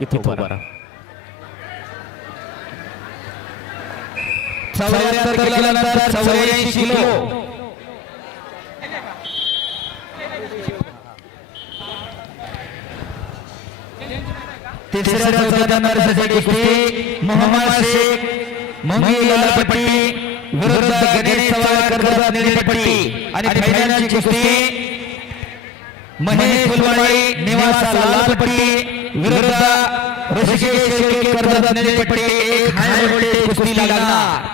इथं चौऱ्याऐंशी किलो. तिसऱ्या चौथ्या नंबरसाठी कुस्ती मोहम्मद शेख मंगी लालपट्टी विरुद्ध गणेश कर्जत निळीपट्टी. आणि फायनलची कुस्ती महेश फुलवाडी निवास लालपट्टी. विरुद्ध ऋषिकेश शेळके एक हाय व्होल्टेज कुस्ती लागणार.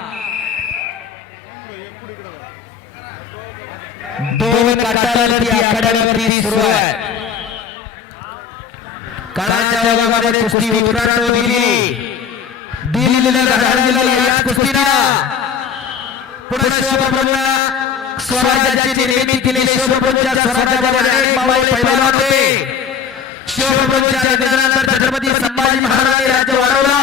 दोन काटावरती आखाड्यावरती सुरू आहे. काळाच्या कुस्ती दिली. दिल्लीला घाललेला याच कुस्तीनं. पुन्हा शिवप्रभूंना स्वराज्याची निर्मिती केली. शिवप्रभूंच्या स्वराज्यामध्ये अनेक मावळे पैलवान होते. शिवप्रभूंच्या निधनानंतर छत्रपती संभाजी महाराजांनी राज्य वाढवला.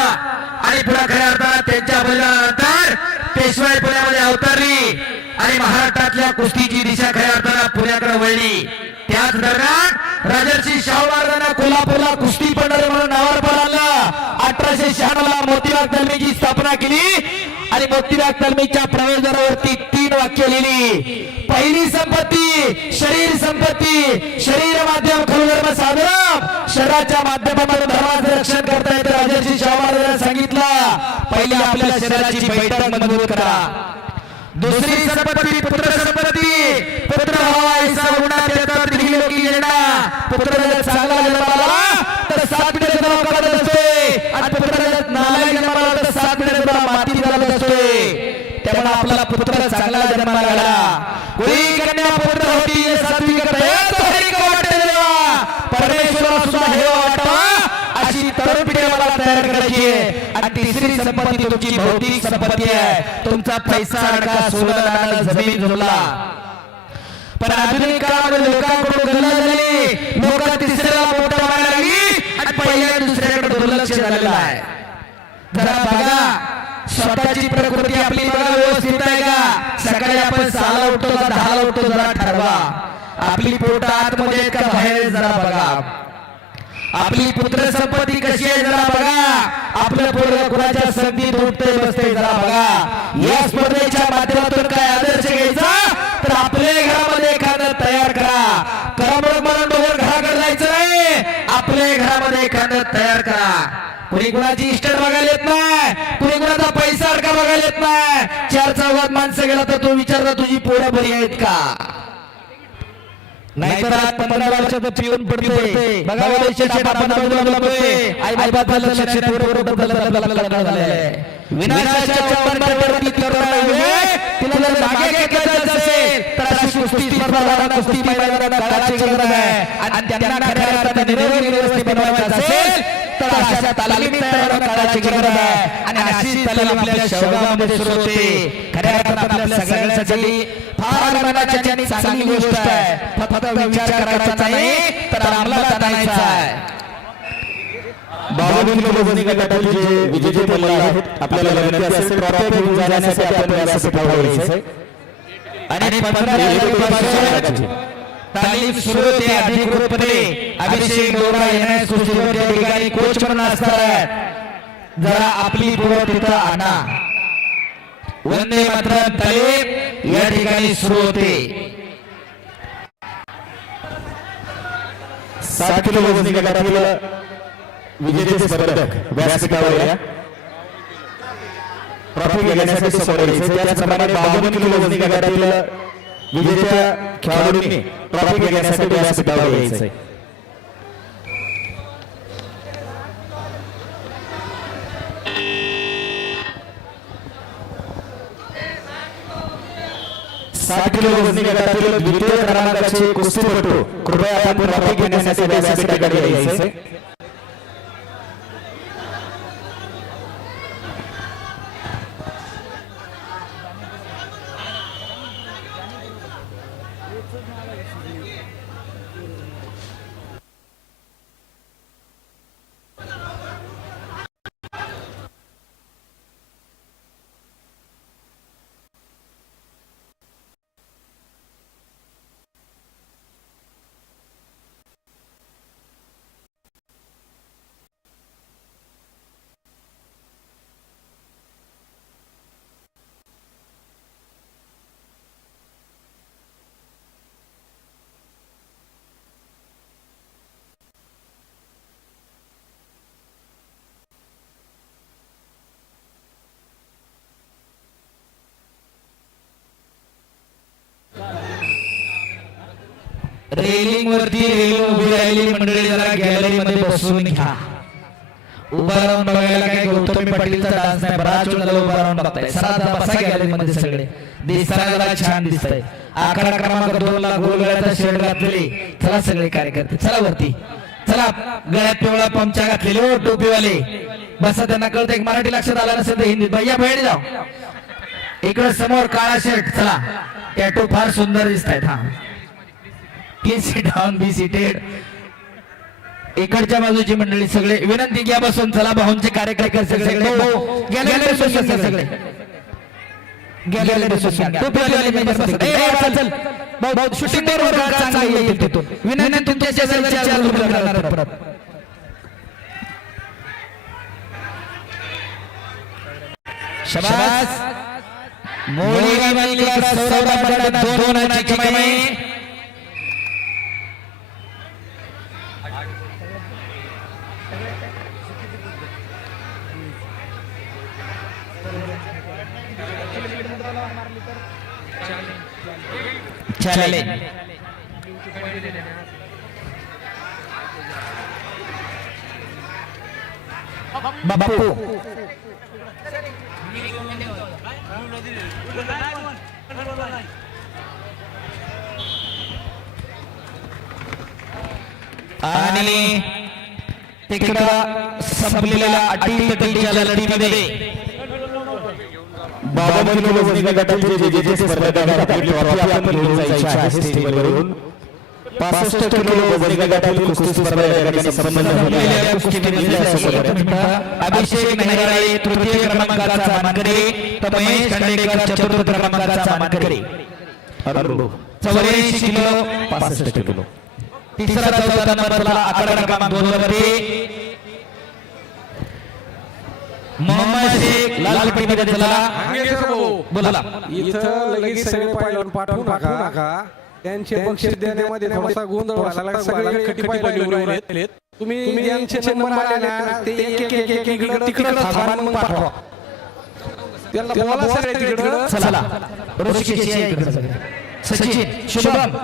आणि पुढे खऱ्या अर्थात त्यांच्या बलिदानानंतर पेशवाई पुण्यामध्ये अवतरली. आणि महाराष्ट्रातल्या कुस्तीची दिशा खऱ्या अर्थानं पुण्याकडे वळली. त्याच दरम्यान राजर्षी शाहू महाराजांना कोल्हापूरला कुस्ती पंढर म्हणून आणलं अठराशे मोतीबाग तालमीची स्थापना केली आणि मोतीबाग तालमीच्या प्रवेशद्वारावरती तीन वाक्य लिहिली. पहिली संपत्ती शरीर संपत्ती शरीर माध्यम खलधर्म साधन शरीराच्या माध्यमातून धर्माचं रक्षण करता येतं राजर्षी शाहू सांगितला. पहिले आपल्या शरीराची बैठक मजबूत करा. दुसरी संपत्ती पुत्र संपत्ती. पुत्र हवा ऐसा उडणार पुत्र चांगला जन्माला आपला चांगला जन्माला घाला कोणी कन्या पुत्र होती सात्विक सुद्धा हे अशी तरुण पिढी मला तयार करायची आहे. आणि तिसरी संपत्ती तुमची भौतिक संपत्ती आहे. तुमचा पैसा अडका सोनं नाणं, जमीन पण आधुनिक काळामध्ये लोकांकडून गल्ला झाली. लोक तिसऱ्याला मोठं व्हायला लागली. आणि पहिल्या दुसऱ्याकडे दुर्लक्ष झालेलं आहे. जरा बघा. स्वतःची प्रकृती आपली बघा व्यवस्थित आहे का? सकाळी आपण सहाला उठतो का? दहाला उठतो जरा ठरवा. आपली पोट आतमध्ये का? बाहेर जरा बघा. आपली पुत्र संपत्ती कशी आहे जरा बघा. आपलं पोरग कुणाच्या संधीत उठतंय बसतंय जरा बघा. या स्पर्धेच्या माध्यमातून काय आदर्श घ्यायचा? तर आपल्या घरामध्ये एखादं तयार करा. करमणूक म्हणून बघून घराकडे जायचं नाही आपल्या घरामध्ये एखादं तयार करा. कुणी कुणाची इष्ट बघायला येत नाही. कुणी कुणाचा बघायला येत नाही चार चौघात माणसं गेला तर तो विचारता तुझी पोरं बरी आहेत का? नाहीतर आज पंधरा वर्षाचं पिऊन पडते बघा आपण आई बाबाचं लक्ष आपल्याला झालंय. विनाशाच्या तिला जर मागे असेल अशी कुस्ती स्पर्धा कुस्ती मैदानात काळाची गरज आहे. आणि त्यांना खऱ्या अर्थाने निरोगी व्यवस्थित बनवायचं असेल तर अशा तयार गरज आहे. आणि अशी तालीम आपल्या शहरामध्ये सुरू होते. खऱ्या अर्थात आपल्या सगळ्यांसाठी फार आणि चांगली गोष्ट आहे. फक्त विचार करायचा नाही तर अंमलात आणायचा आहे. गटातील जे विजेते मल्ल आहेत आपल्याला विनंती असेल ट्रॉफी घेऊन जाण्यासाठी आपण व्यासपीठावर तारखेपासून तालीम सुरू होते अधिकृतपणे अभिषेक डोरा येण्यास कुस्तीवर त्या ठिकाणी कोच म्हणून असणार आहेत। जरा आपली पोरं तिथं आणा। वंदे मातरम तालीम या ठिकाणी सुरू होते। सात किलो वजनी गटातील विजेते स्पर्धक व्यासपीठावर या। ट्रॉफी घेण्यासाठी समोर यायचे. त्याचप्रमाणे बावन्न किलो वजनी गटातील विजेत्या खेळाडूंनी ट्रॉफी घेण्यासाठी व्यासपीठावर यायचंय. साठ किलो वजनी गटातील द्वितीय क्रमांकाचे कुस्तीपटू कृपया आपण ट्रॉफी घेण्यासाठी व्यासपीठाकडे यायचंय. रेलिंग वरती रेलिंग उभी राहिली मंडळी जरा गॅलरी मध्ये बसून घ्या. उभा राहून बघायला काय गौतमी पाटीलचा डान्स नाही बराच वेळ उभा राहून बघताय. सरा बसा गॅलरी मध्ये सगळे. दिसताना जरा छान दिसतंय. आकडा क्रमांक दोन ला गोल गळ्याचा शर्ट घातलेले. चला सगळे कार्यकर्ते चला वरती. चला गळ्यात पिवळा पंचा घातलेले हो टोपीवाले. बसा त्यांना कळतं मराठी लक्षात आला नसेल तर हिंदीत. भैया बाहेर जाऊ इकडे समोर काळा शर्ट चला. टॅटू फार सुंदर दिसतायत हा. Please sit down be seated इकडच्या बाजूची मंडळी सगळे विनंती घ्या बसून. चला भाऊंचे कार्यकर्ते सगळे. गॅलरी बसून घ्या सगळे. गॅलरी बसून घ्या. चॅलेंज बापू. आणि तिकडं संपलेल्या अटी तटीच्या लढतीमध्ये बावन्न किलो वजनी गटातील जे जे जे स्पर्धक आहेत आपली ट्रॉफी आपण घेऊन जायची आहे स्टेजवरून पासष्ट किलो वजनी गटातील कुस्ती स्पर्धा या ठिकाणी संपन्न झालेली आहे. कुस्तीमध्ये अभिषेक मेहराळे तृतीय क्रमांकाचा मानकरी तर महेश खांडेकर चतुर्थ क्रमांकाचा मानकरी. चौऱ्याऐंशी किलो पासष्ट किलो. तिसरा चौथा नंबरला आकडा क्रमांक दोन वरती. मोहम्मद शेख लाल पट्टीमध्ये चला बोला. इथं लगेच सगळे पैलवान पाठवू नका. त्यांचे बक्षीस देण्यामध्ये थोडासा गोंधळ व्हायला. सगळे. तुम्ही यांचे नंबर आले ना ते एक एक एक एक इकडं तिकडं थांबा आणि मग पाठवा. त्यांना बोला सगळे तिकडं. चला. ऋषिकेश इकडे. सचिन शुभम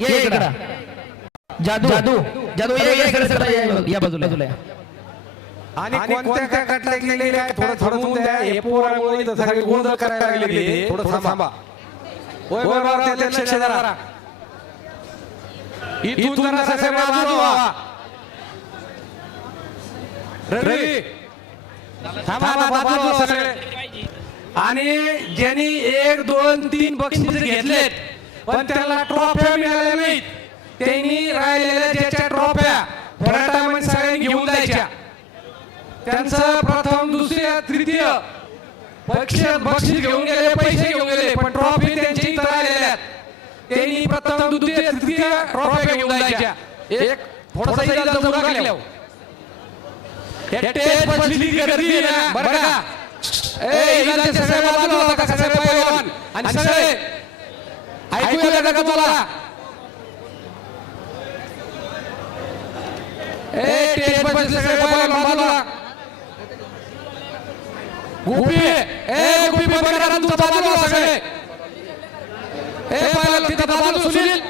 या इकडे. जादू. जादू. जादू. या बाजूला. बाजूला. आणि कोणत्या काय कटले गेले? काय थोडं थांबून द्या. हे पोरामुळे इथं सगळे गोंधळ करायला लागले थोडं थांबा. होय बरोबर ते लक्ष द्या इथून जरा सगळे बाजूला व्हा. रवी. थांबा बाजूला सगळे. आणि ज्यांनी एक दोन तीन बक्षीस घेतलेत पण त्याला ट्रॉफ्या मिळाल्या नाहीत. त्यांनी राहिलेल्या ज्याच्या ट्रॉफ्या थोड्या टायमाने सगळ्यांनी घेऊन जायच्या. त्यांचं प्रथम दुसऱ्या तृतीय पक्ष बक्षीस घेऊन गेले पैसे घेऊन गेले पण ट्रॉफी त्यांची इथं राहिलेल्या त्यांनी प्रथम द्वितीय तृतीय ट्रॉफी घेऊन जायच्या. एक थोडासा इजा जमू लागल्यावर एकटेच बसलेली गर्दी आहे ना बरं का? ए सगळे बाजूला होता का? सगळे आणि सगळे? ऐकू येतं का तुम्हाला ए टेज बसले सगळे पैलवान बाजूला गुपी ए गुपी करा तुमचा बाजूला सगळे. ए पहिला तिथं बाजूला सुनील.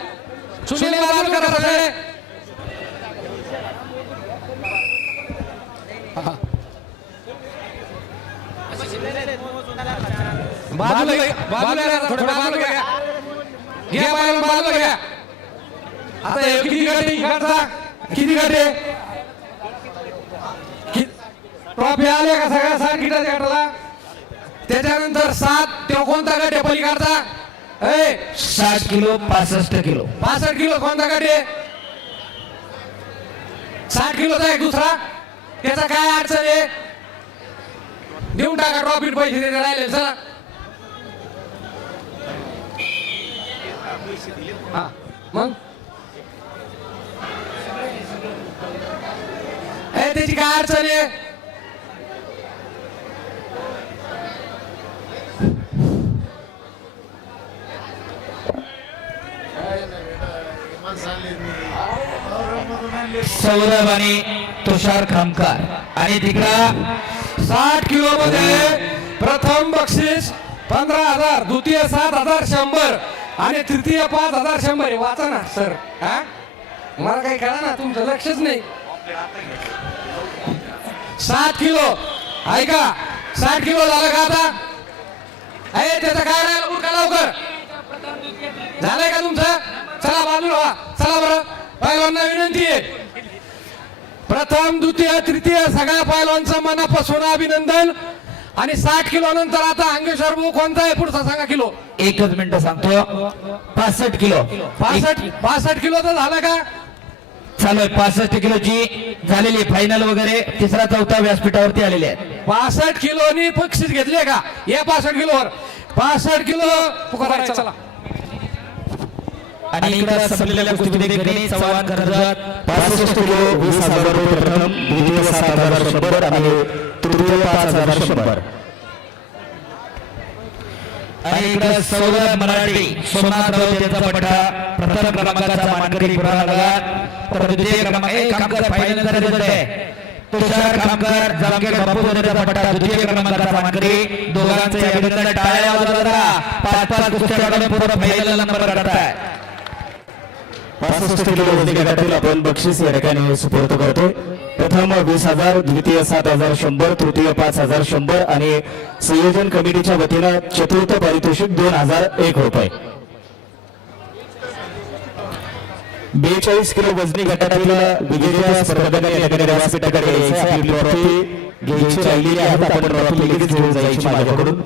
सुनील. बाजूला करा सगळे. बाजूला बाजूला थोडं बाजूला घ्या. घ्या पहिला बाजूला घ्या. आता किती गाठी इकडचा किती गाठी ट्रॉफी आले का सगळ्या सात किटाच्या गटाला? त्याच्यानंतर सात तो कोणता गट आहे पलीकडचा? ए साठ किलो पासष्ट किलो. पासष्ट किलो कोणता गाडी आहे? साठ किलोचा एक दुसरा. त्याचा काय अडचण आहे? देऊन टाका ट्रॉफी पैसे देते राहिले सर हा, मग? त्याची काय अडचण आहे? सौरभ आणि तुषार खामकार. आणि तिकडा साठ किलो मध्ये प्रथम बक्षीस पंधरा हजार द्वितीय सात हजार शंभर आणि तृतीय पाच हजार शंभर. वाचा ना सर. हा? मला काही कळा ना तुमचं लक्षच नाही. सात किलो. ऐका साठ किलो झालं का आता? अरे त्याचं काय राहिलं? उरका लवकर. झालंय का तुमचं? चला बाजूला व्हा. चला बरं. पहिल्यांना विनंती आहे. प्रथम द्वितीय तृतीय सगळ्या पैलवानचं मनापासून अभिनंदन. आणि साठ किलो नंतर आता अंगेश्वर भाऊ कोणता आहे? पुढचा सांगा किलो. एकच मिनिट सांगतो पासष्ट किलो. पासष्ट पासष्ट किलो तर झालं का? चालू आहे. पासष्ट किलोची झालेली फायनल वगैरे. तिसरा चौथा व्यासपीठावरती आलेले आहेत पासष्ट किलोनी बक्षीस घेतले का? या पासष्ट किलोवर. पासष्ट किलो पुकारायचं, चला. आणि इकडे संपलेल्या कुस्तीमध्ये गणेश चव्हाण कर्जत पासष्ट किलो वीस हजार रुपये प्रथम द्वितीय सात हजार शंभर आणि तृतीय पाच हजार शंभर. आणि इकडे सौरभ मराठी सोमनाथ राऊत यांचा पट्टा प्रथम क्रमांकाचा मानकरी पुराणगार तर द्वितीय क्रमांक एक कामकर फायनल रिझल्ट आहे. तुषार कामकर जामखेड बापू यांचा पट्टा द्वितीय क्रमांकाचा मानकरी दोघांचे अभिनंदन. टाळ्या वाजवत पाच पाच कुस्त्या पूर्ण फायनल नंबर करत आहे पासष्ट किलो वजनी गटातील आपण बक्षीस या ठिकाणी सुपूर्त करतोय. प्रथम वीस हजार द्वितीय सात हजार शंभर तृतीय पाच हजार शंभर आणि संयोजन कमिटीच्या वतीनं चतुर्थ पारितोषिक दोन हजार एक रुपये. बेचाळीस किलो वजनी गटातील विजेत्या स्पर्धकांनी या ठिकाणी व्यासपीठाकडे आहे. राहिलेली आपण घेऊन जायची माझ्याकडून.